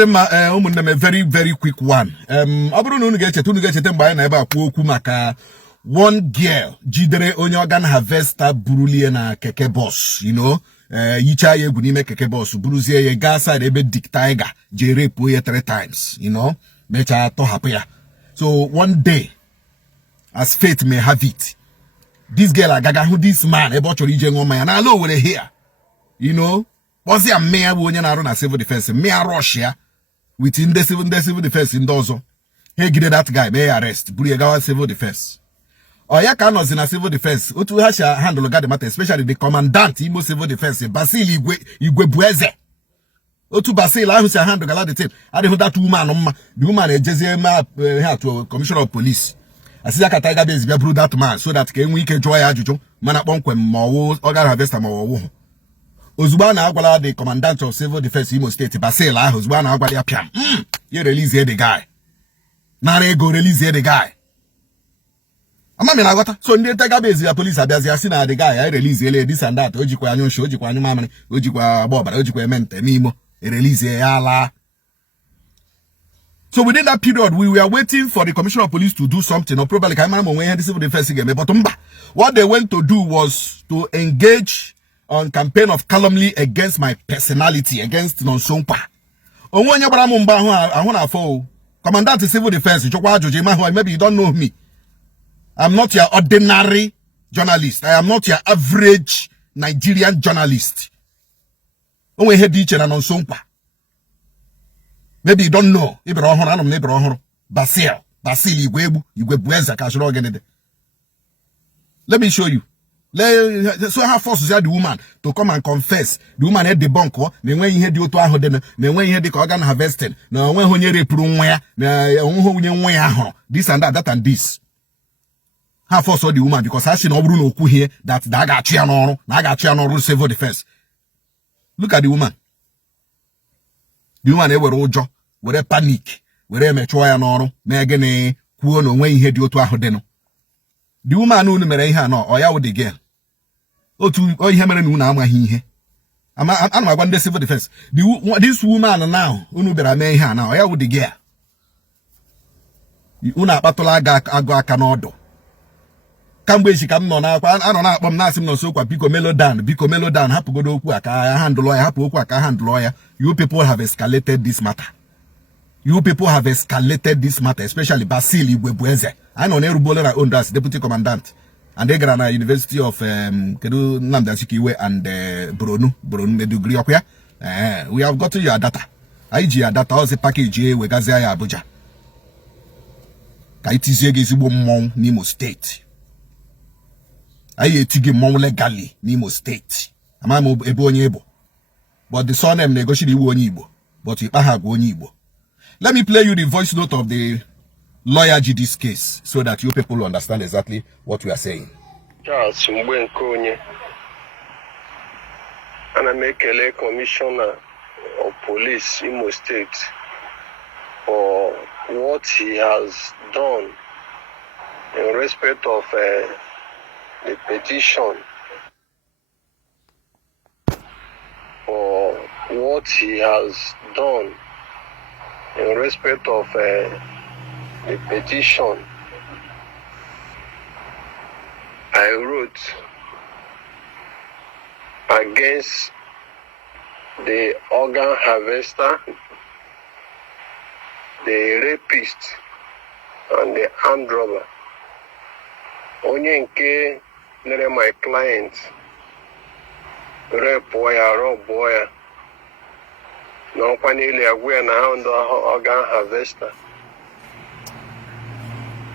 UZODINMA a very very quick one. Aburu no get mgbe na ebe akwu okwu maka one girl jidere onye organ harvester burulie na keke boss, you know, yicha ye egwu n'ime keke boss buruzie ye ga side ebe Dick Tiger je rape ye 3 times, you know, mecha to happen ya. So one day, as fate may have it, this girl agaga who this man ebe chori je nwo ya na alo were here, you know, was he a mayor onye na aru na civil defense mayor Russia within the civil defense in dozo. He gide that guy may arrest buru gawa civil defense. Oya ka no na civil defense otu ha sha handle ga the matter, especially the commandant IMO civil defense basilica Igwe bueze. Otu basilica ahụ sha handle ga the thing. I dey that woman mma, the woman ejezi ma here to commissioner of police. Asịa ka Tiger base bia buru that man so that ka enwe ike jụọ ya ajụjụ mana kpọmkwem ma ọwụ organ harvester ma ọwụ. Ozugbo na agwala the commandant of civil defense Imo State basilica ahụ ozugbo na agwala ya piam. You release the guy. Nare go release the guy. Amami na gota. So ndị Tiger base ya police abịazi asị na the guy I release ele this and that. Ojikwa anyo show, ojikwa anyo mamani, ojikwa bobara, ojikwa mente n'imo. Release ya la. So within that period, we were waiting for the commissioner of police to do something, or probably when civil defense again. But what they went to do was to engage on campaign of calumny against my personality, against Nonsonpa. Commandant civil defense, maybe you don't know me. I'm not your ordinary journalist. I am not your average Nigerian journalist. Maybe you don't know. Basil Igwe bueze ka shoro genede. Let me show you. So how force the woman to come and confess. The woman had the bunk, na enwe ihe di otu ahụ dị na enwe ihe dị ka organ harvesting, na enwe onye repuru nwa ya, na onwe onye nwa ya ahụ. This and that and this. How force the woman because I see no buru na okwu here that ga-achụ ya n'ọrụ, na ga-achụ ya n'ọrụ civil defense. Look at the woman. The woman were ụjọ, were panic, were emechụọ ya n'ọrụ, mee gịnị kwuo na onwe ihe dị otu ahụ dị nụ. The woman unu mere ihe anọ, ọ ya wụ the girl. Otu ihe mere na unu amaghị ihe. Ana m agwa ndị civil defense. This woman now, unu bịara mee ihe anọ, ọ ya wụ the girl. Unu akpatụla agụ aka n'ọdụ. Kamgbe echi ka m nọ n'akwa, anọ na-akpọ m na-asị m nọ nso kwa biko melodan, hapụgodo okwu aka ya handle ya, hapụ okwu aka handle ya. You people have escalated this matter. Especially Basil Igwe bueze. I know Nerubole na owned as deputy commandant. And they got a University of Kedu Namdasikiwe and Bronu degree up here. We have got your data. IG data also package we gazaya Abuja. Kaitizie gezibo mon Nimo State. Aye tige mon legally Nimo State. Amamo ebo onye ebo. But the son name negotiate iwu onye Igbo. But ipaha onye Igbo. Let me play you the voice note of the lawyer GD's case so that you people understand exactly what we are saying. Charles Mwenkonye, and I make a commissioner of police in Imo State for what he has done in respect of the petition, for what he has done in respect of the petition I wrote against the organ harvester, the rapist, and the armed robber. Onye nke nere my client rape boya, rob boya. No panele agwe na hound organ harvester.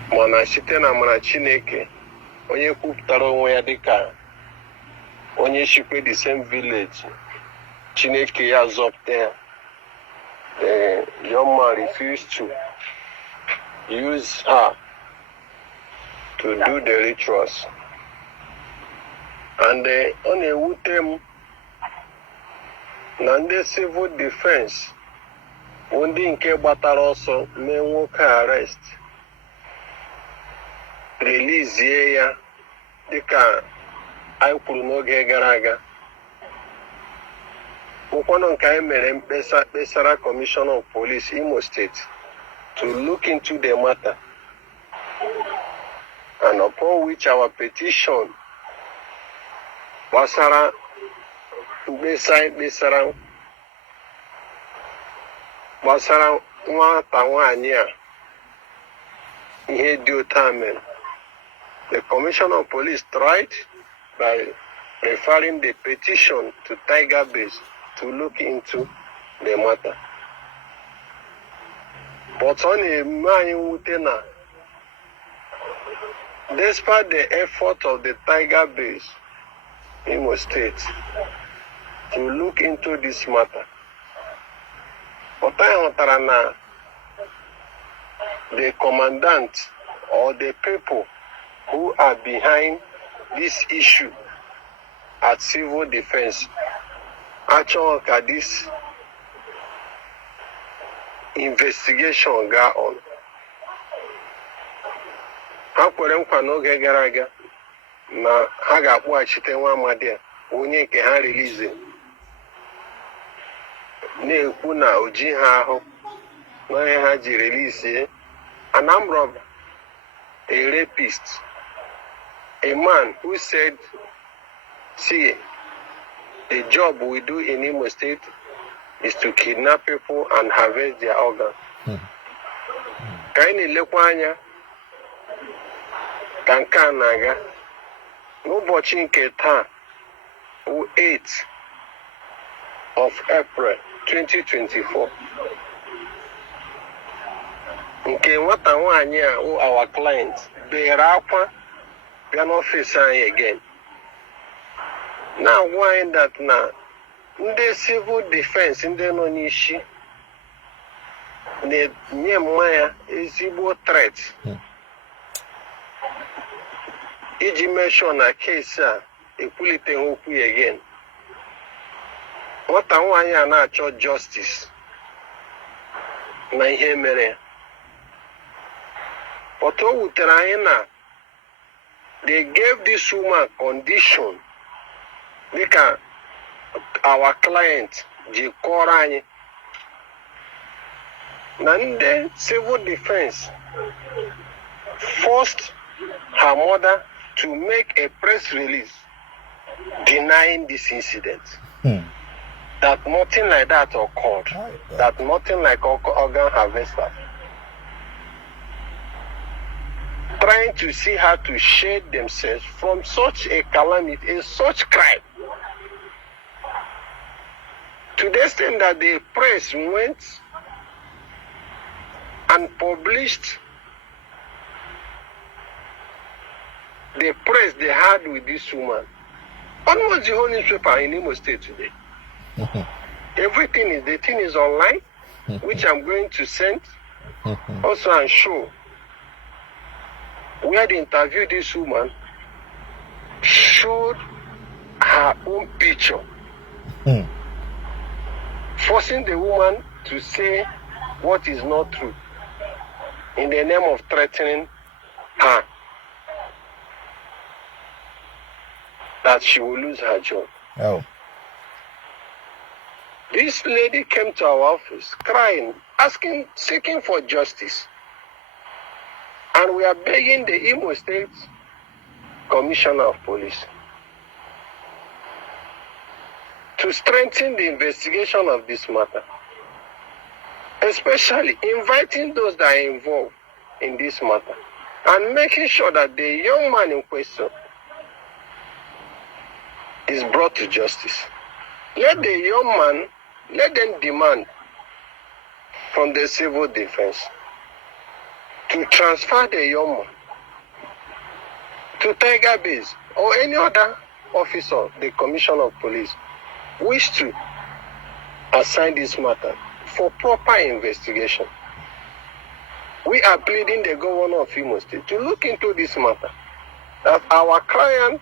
Mana site na mana Chineke onye kwupụtara onwe ya dịka onye shikwe the same village. Chineke ya zọpụta ya. The young man refused to use her to do the rituals. And on a wutem na ndị civil defense ndị nke gbatara ọsọ mee nwoke arrest, release ya dịka anyị kwuru n'oge gara aga. Ụkwọnọ nke anyị mere mkpesara Commissioner of Police Imo State to look into the matter, and upon which our petition gbasara mkpesara gbasara nwata nwanyị a ihe dị otu a mere. The Commissioner of Police tried by referring the petition to Tiger Base to look into the matter. But on a man despite the effort of the Tiger Base Imo State to look into this matter, but the commandant or the people who are behind this issue at civil defense actually at this investigation go on. Ha kwere nkwa n'oge gara aga na ha ga-akpọghachite nwa amadi a onye nke ha release na-ekwu na oji ha ahụ n'onye ha ji release an armed robber, a rapist, a man who said, see, the job we do in Imo State is to kidnap people and harvest their organs. Ka anyị na-elekwa anya ka nke a na-aga n'ụbọchị nke taa 8th of April 2024, nke nwata nwaanyị a our client bere akwa bịa n'ọfịs anyị again na-agwa anyị that na ndị civil defense ndị nọ n'isi na-enye mmanya ezigbo threat iji mee sure na case a ekwuliteghị okwu ya again. Nwata nwaanyị a na-achọ justice na ihe mere ya. But o wutere anyị na they gave this woman condition dịka our client ji kọrọ anyị na ndị civil defense forced her mother to make a press release denying this incident. That nothing like that occurred. That nothing like organ harvester. Trying to see how to shade themselves from such a calamity, such crime. To the extent that the press went and published the press they had with this woman. Almost the whole newspaper in Imo State today. Everything the thing is online, which I'm going to send also and show where they interviewed this woman, showed her own picture, forcing the woman to say what is not true in the name of threatening her that she will lose her job. Oh. This lady came to our office crying, asking, seeking for justice. And we are begging the Imo State Commissioner of Police to strengthen the investigation of this matter, especially inviting those that are involved in this matter and making sure that the young man in question is brought to justice. Let the young man, let them demand from the civil defense to transfer the young man to Tiger Base or any other officer, the Commissioner of Police, wish to assign this matter for proper investigation. We are pleading the governor of Imo State to look into this matter, that our client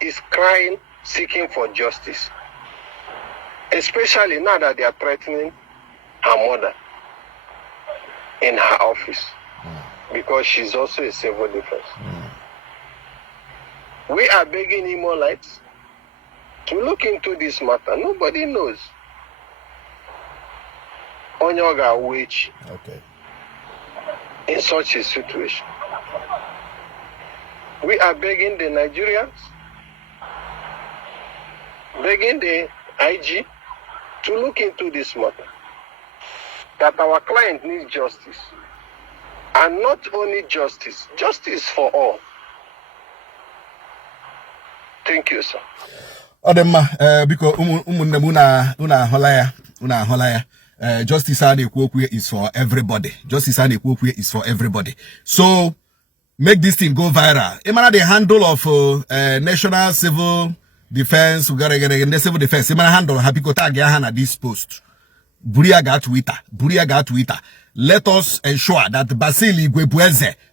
is crying, seeking for justice, especially now that they are threatening her mother in her office because she's also a civil defense. We are begging Imo lights to look into this matter. Nobody knows. Onyoga which Okay. in such a situation. We are begging the Nigerians, begging the IG to look into this matter. That our client needs justice. And not only justice, justice for all. Thank you, sir. Odemma, because una holaya. Justice and equality is for everybody. Justice and equality is for everybody. So make this thing go viral. Imana the handle of National Civil Defense, we gotta get the civil defense. Imana handle happy ko tag ya this post. Buriaga Twitter. Let us ensure that basilica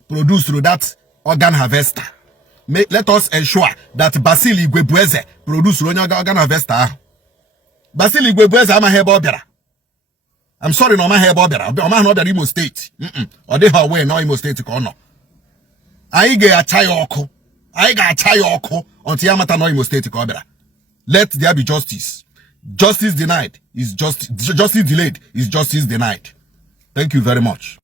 produced through that organ harvester. Let us ensure that basilica produced through organ harvester. Basilica ama hebo biara. I'm sorry, no, my hair bobber. I'm not the Imo State. Or they have way no Imo State corner. I get a chayoko. Until Yamata no Imo State corner. Let there be justice. Justice denied is justice delayed is justice denied. Thank you very much.